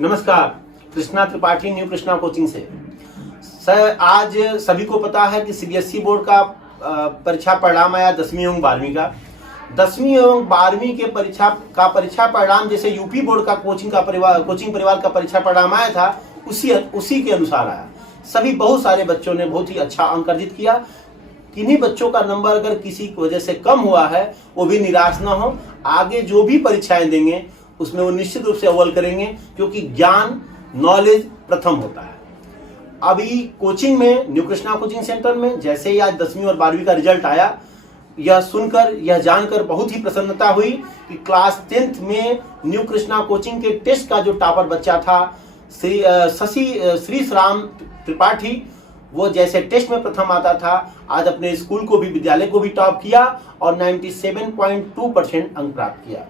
नमस्कार, Krishna Tripathi, new Krishna coaching से। Sir, आज सभी को पता है कि सीबीएसई बोर्ड का परीक्षा परिणाम आया 10वीं एवं 12वीं का। 10वीं एवं 12वीं के परीक्षा परिणाम जैसे यूपी बोर्ड का कोचिंग परिवार का परीक्षा परिणाम आया था, उसी के अनुसार आया। सभी बहुत सारे बच्चों ने बहुत ही अच्छा अंक अर्जित किया। किन्हीं बच्चों का नंबर अगर किसी वजह से कम हुआ है, वो भी निराश न हो। आगे जो भी परीक्षाएं देंगे उसमें वो निश्चित रूप से अव्वल करेंगे, क्योंकि ज्ञान, नॉलेज प्रथम होता है। अभी कोचिंग में, न्यू कृष्णा कोचिंग सेंटर में जैसे ही आज 10वीं और 12वीं का रिजल्ट आया, यह सुनकर, यह जानकर बहुत ही प्रसन्नता हुई कि क्लास 10th में न्यू कृष्णा कोचिंग के टेस्ट का जो टॉपर बच्चा था, श्री राम त्रिपाठी, वो जैसे टेस्ट में प्रथम आता था, आज अपने स्कूल को भी, विद्यालय को भी टॉप किया और 97.2% अंक प्राप्त किया।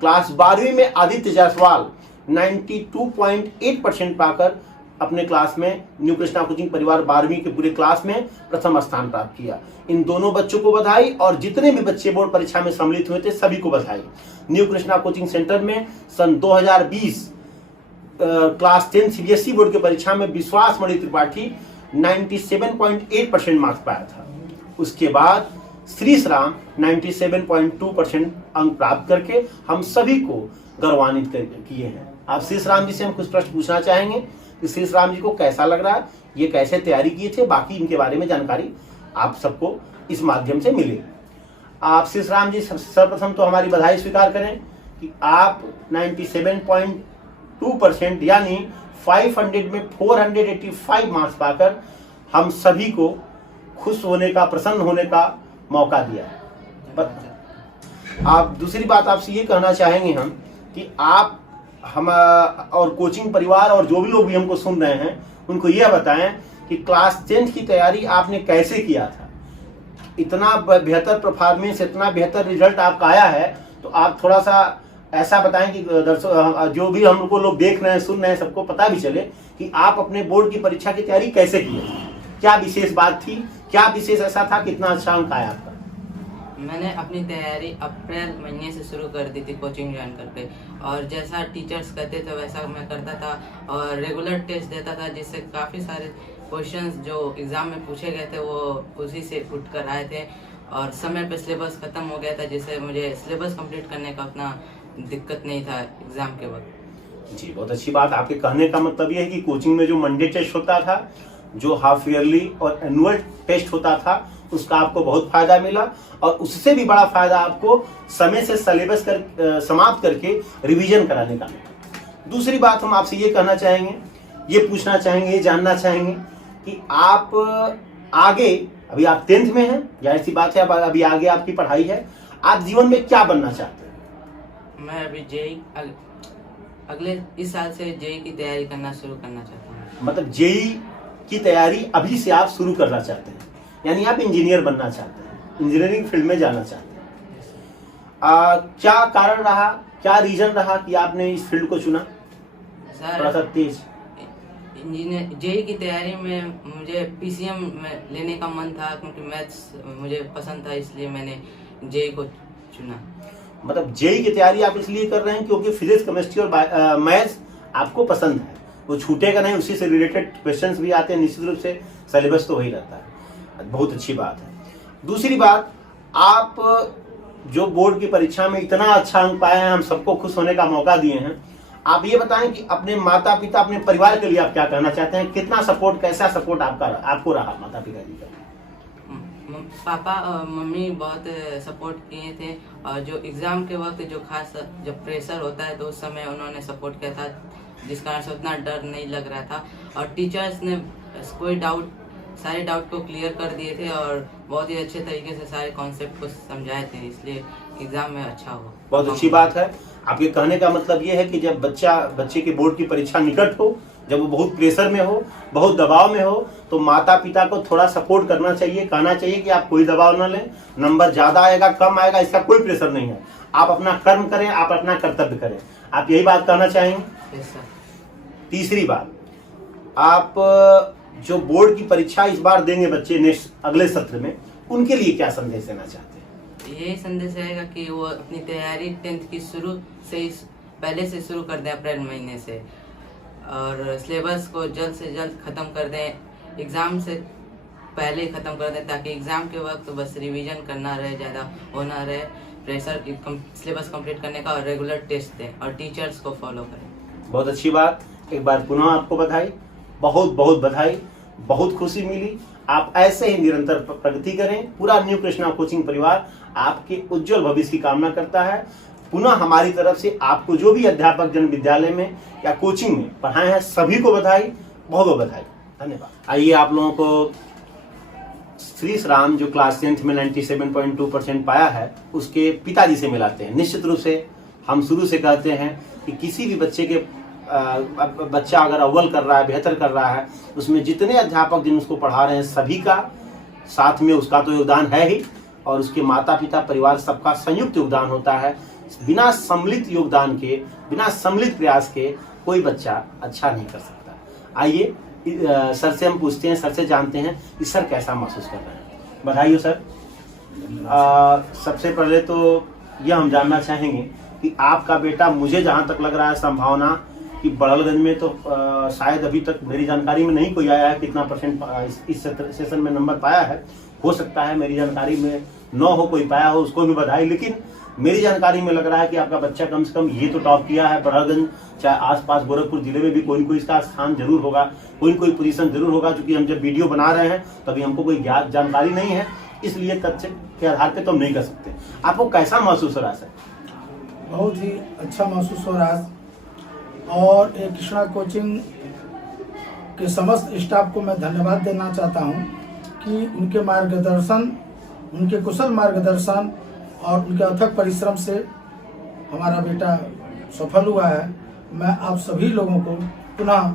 क्लास 12वीं में आदित्य जायसवाल 92.8% पाकर अपने क्लास में, न्यू कृष्णा कोचिंग परिवार 12वीं के पूरे क्लास में प्रथम स्थान प्राप्त किया। इन दोनों बच्चों को बधाई, और जितने भी बच्चे बोर्ड परीक्षा में सम्मिलित हुए थे सभी को बधाई। न्यू कृष्णा कोचिंग सेंटर में सन 2020 क्लास 10 सीबीएसई बोर्ड की परीक्षा में विश्वास मणि त्रिपाठी 97.8% मार्क्स पाया था। उसके बाद श्री राम 97.2% अंक प्राप्त करके हम सभी को गौरवान्वित किए हैं। आप श्री राम जी से हम कुछ प्रश्न पूछना चाहेंगे कि श्री राम जी को कैसा लग रहा है, ये कैसे तैयारी किए थे, बाकी इनके बारे में जानकारी आप सबको इस माध्यम से मिलेगी। आप श्री राम जी सर्वप्रथम तो हमारी बधाई स्वीकार करें कि आप 97.2% यानी 500 में 485 मार्क्स पाकर हम सभी को खुश होने का, प्रसन्न होने का मौका दिया। आप दूसरी बात आपसे ये कहना चाहेंगे हम कि आप हम और कोचिंग परिवार और जो भी लोग भी हमको सुन रहे हैं उनको यह बताएं कि क्लास 10th की तैयारी आपने कैसे किया था। इतना बेहतर परफॉर्मेंस, इतना बेहतर रिजल्ट आपका आया है, तो आप थोड़ा सा ऐसा बताएं कि दर्शक, जो भी हमको लोग देख रहे हैं, सुन रहे हैं, सबको पता भी चले कि आप अपने बोर्ड की परीक्षा की तैयारी कैसे किए, क्या विशेष बात थी, क्या विशेष ऐसा था, कितना अच्छा अंक आया आपका। मैंने अपनी तैयारी अप्रैल महीने से शुरू कर दी थी कोचिंग ज्वाइन करके, और जैसा टीचर्स कहते थे वैसा मैं करता था और रेगुलर टेस्ट देता था, जिससे काफ़ी सारे क्वेश्चंस जो एग्ज़ाम में पूछे गए थे वो उसी से उठ कर आए थे, और समय पे सिलेबस ख़त्म हो गया था, जिससे मुझे सिलेबस कंप्लीट करने का उतना दिक्कत नहीं था एग्ज़ाम के वक्त। जी, बहुत अच्छी बात। आपके कहने का मतलब ये है कि कोचिंग में जो मंडे टेस्ट होता था, जो हाफ ईयरली और एनुअल टेस्ट होता था, उसका आपको बहुत फायदा मिला, और उससे भी बड़ा फायदा आपको समय से सिलेबस समाप्त करके रिवीजन कराने का मिला। दूसरी बात हम आपसे ये कहना चाहेंगे, ये पूछना चाहेंगे, ये जानना चाहेंगे कि आप आगे, अभी आप 10th में हैं, जाहिर सी बात है, अभी आगे आपकी पढ़ाई है, आप जीवन में क्या बनना चाहते हैं। मैं अभी जेई अगले इस साल से जेई की तैयारी करना शुरू करना चाहता हूँ। मतलब जेई की तैयारी अभी से आप शुरू करना चाहते हैं, यानी आप इंजीनियर बनना चाहते हैं, इंजीनियरिंग फील्ड में जाना चाहते हैं। क्या कारण रहा, क्या रीजन रहा कि आपने इस फील्ड को चुना। थोड़ा सा तेज। इंजीनियर जेई की तैयारी में मुझे पीसीएम में लेने का मन था, क्योंकि मैथ्स मुझे पसंद था, इसलिए मैंने जेई को चुना। मतलब जेई की तैयारी आप इसलिए कर रहे हैं क्योंकि फिजिक्स, केमिस्ट्री और मैथ्स आपको पसंद है, वो छूटेगा नहीं, उसी से रिलेटेड क्वेश्चंस भी आते हैं, निश्चित रूप से सिलेबस तो वही रहता है। बहुत अच्छी बात है। दूसरी बात, आप जो बोर्ड की परीक्षा में इतना अच्छा अंक पाए हैं, हम सबको खुश होने का मौका दिए हैं, आप ये बताएं कि अपने माता पिता, अपने परिवार के लिए आप क्या कहना चाहते हैं, कितना सपोर्ट, कैसा सपोर्ट आपको रहा माता पिता जी का। पापा और मम्मी बहुत सपोर्ट किए थे, और जो एग्ज़ाम के वक्त जो खास जब प्रेशर होता है तो उस समय उन्होंने सपोर्ट किया था, जिस कारण से उतना डर नहीं लग रहा था, और टीचर्स ने सारे डाउट को क्लियर कर दिए थे और बहुत ही अच्छे तरीके से सारे कॉन्सेप्ट को समझाए थे, इसलिए एग्ज़ाम में अच्छा हो। बहुत अच्छी बात है। आपके कहने का मतलब ये है कि जब बच्चे की बोर्ड की परीक्षा निकट हो, जब वो बहुत प्रेशर में हो, बहुत दबाव में हो, तो माता पिता को थोड़ा सपोर्ट करना चाहिए, कहना चाहिए कि आप कोई दबाव न लें, नंबर ज़्यादा आएगा, कम आएगा, इसका कोई प्रेशर नहीं है, आप अपना कर्म करें, आप अपना कर्तव्य करें। आप यही बात कहना चाहेंगे। तीसरी बात, आप जो बोर्ड की परीक्षा इस बार देंगे बच्चे नेक्स्ट अगले सत्र में, उनके लिए क्या संदेश देना चाहते हैं। यही संदेश रहेगा कि वो अपनी तैयारी 10th की शुरू से पहले से शुरू कर दें, अप्रैल महीने से, और सिलेबस को जल्द से जल्द ख़त्म कर दें, एग्ज़ाम से पहले ही ख़त्म कर दें, ताकि एग्ज़ाम के वक्त बस रिवीजन करना रहे, ज़्यादा होना रहे, प्रेशर सिलेबस कंप्लीट करने का, और रेगुलर टेस्ट दें और टीचर्स को फॉलो करें। बहुत अच्छी बात, एक बार पुनः आपको बधाई, बहुत बहुत बधाई, बहुत खुशी मिली। आप ऐसे ही निरंतर प्रगति करें। पूरा न्यू कृष्णा कोचिंग परिवार आपके उज्जवल भविष्य की कामना करता है। पुनः हमारी तरफ से आपको जो भी अध्यापक जन विद्यालय में या कोचिंग में पढ़ाए हैं सभी को बधाई, बहुत बहुत बधाई, धन्यवाद। आइए आप लोगों को श्री राम जो क्लास 10th में 97.2% पाया है उसके पिताजी से मिलाते हैं। निश्चित रूप से हम शुरू से कहते हैं कि किसी भी बच्चे के बच्चा अगर अव्वल कर रहा है, बेहतर कर रहा है, उसमें जितने अध्यापक जिन उसको पढ़ा रहे हैं सभी का साथ में उसका तो योगदान है ही, और उसके माता पिता परिवार सबका संयुक्त योगदान होता है। बिना सम्मिलित योगदान के, बिना सम्मिलित प्रयास के कोई बच्चा अच्छा नहीं कर सकता। आइए सर से हम पूछते हैं, सर से जानते हैं कि सर कैसा महसूस कर रहे हैं। बधाई हो सर। सबसे पहले तो यह हम जानना चाहेंगे कि आपका बेटा, मुझे जहाँ तक लग रहा है संभावना कि बड़लगंज में तो शायद अभी तक मेरी जानकारी में नहीं कोई आया है कितना परसेंट इस सेशन में नंबर पाया है। हो सकता है मेरी जानकारी में 9 हो, कोई पाया हो, उसको भी बधाई। लेकिन मेरी जानकारी में लग रहा है कि आपका बच्चा कम से कम ये तो टॉप किया है। बड़लगंज चाहे आसपास गोरखपुर जिले में भी कोई न कोई इसका स्थान जरूर होगा, कोई न कोई पोजीशन जरूर होगा। क्योंकि हम जब वीडियो बना रहे हैं तभी हमको कोई जानकारी नहीं है, इसलिए तथ्य के आधार पे तो हम नहीं कर सकते। आपको कैसा महसूस हो रहा है सर? बहुत ही अच्छा महसूस हो रहा है, और एक कृष्णा कोचिंग के समस्त स्टाफ को मैं धन्यवाद देना चाहता हूं कि उनके मार्गदर्शन, उनके कुशल मार्गदर्शन और उनके अथक परिश्रम से हमारा बेटा सफल हुआ है। मैं आप सभी लोगों को पुनः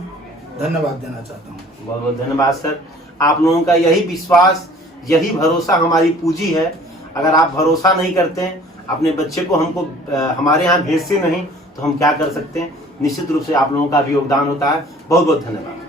धन्यवाद देना चाहता हूं। बहुत बहुत धन्यवाद सर। आप लोगों का यही विश्वास, यही भरोसा हमारी पूंजी है। अगर आप भरोसा नहीं करते हैं अपने बच्चे को हमको हमारे यहाँ भेजते नहीं तो हम क्या कर सकते हैं। निश्चित रूप से आप लोगों का भी योगदान होता है। बहुत बहुत धन्यवाद।